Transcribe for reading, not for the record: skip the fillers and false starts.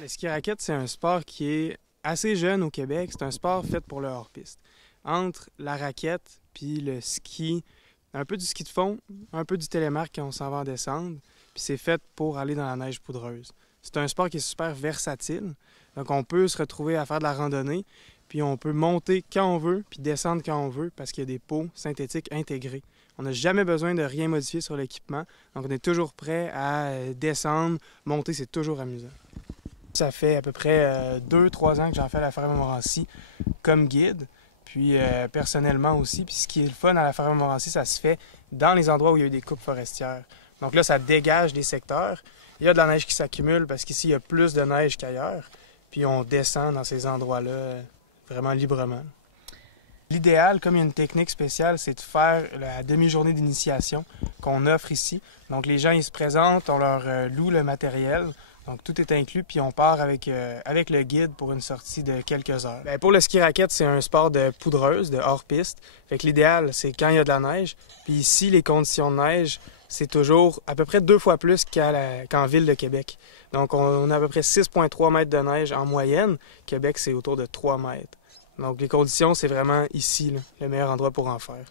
Le ski raquette, c'est un sport qui est assez jeune au Québec. C'est un sport fait pour le hors-piste. Entre la raquette puis le ski, un peu du ski de fond, un peu du télémark quand on s'en va en descendre, puis c'est fait pour aller dans la neige poudreuse. C'est un sport qui est super versatile, donc on peut se retrouver à faire de la randonnée, puis on peut monter quand on veut, puis descendre quand on veut, parce qu'il y a des pots synthétiques intégrés. On n'a jamais besoin de rien modifier sur l'équipement, donc on est toujours prêt à descendre, monter, c'est toujours amusant. Ça fait à peu près 2-3 ans que j'en fais à la Forêt Montmorency comme guide. Puis personnellement aussi. Puis ce qui est le fun à la Forêt Montmorency, ça se fait dans les endroits où il y a eu des coupes forestières. Donc là, ça dégage des secteurs. Il y a de la neige qui s'accumule parce qu'ici, il y a plus de neige qu'ailleurs. Puis on descend dans ces endroits-là vraiment librement. L'idéal, comme il y a une technique spéciale, c'est de faire la demi-journée d'initiation qu'on offre ici. Donc les gens, ils se présentent, on leur loue le matériel. Donc tout est inclus, puis on part avec le guide pour une sortie de quelques heures. Bien, pour le ski raquette, c'est un sport de poudreuse, de hors-piste. Fait que l'idéal, c'est quand il y a de la neige. Puis ici, les conditions de neige, c'est toujours à peu près 2 fois plus qu'en ville de Québec. Donc on a à peu près 6,3 mètres de neige en moyenne. Québec, c'est autour de 3 mètres. Donc les conditions, c'est vraiment ici, là, le meilleur endroit pour en faire.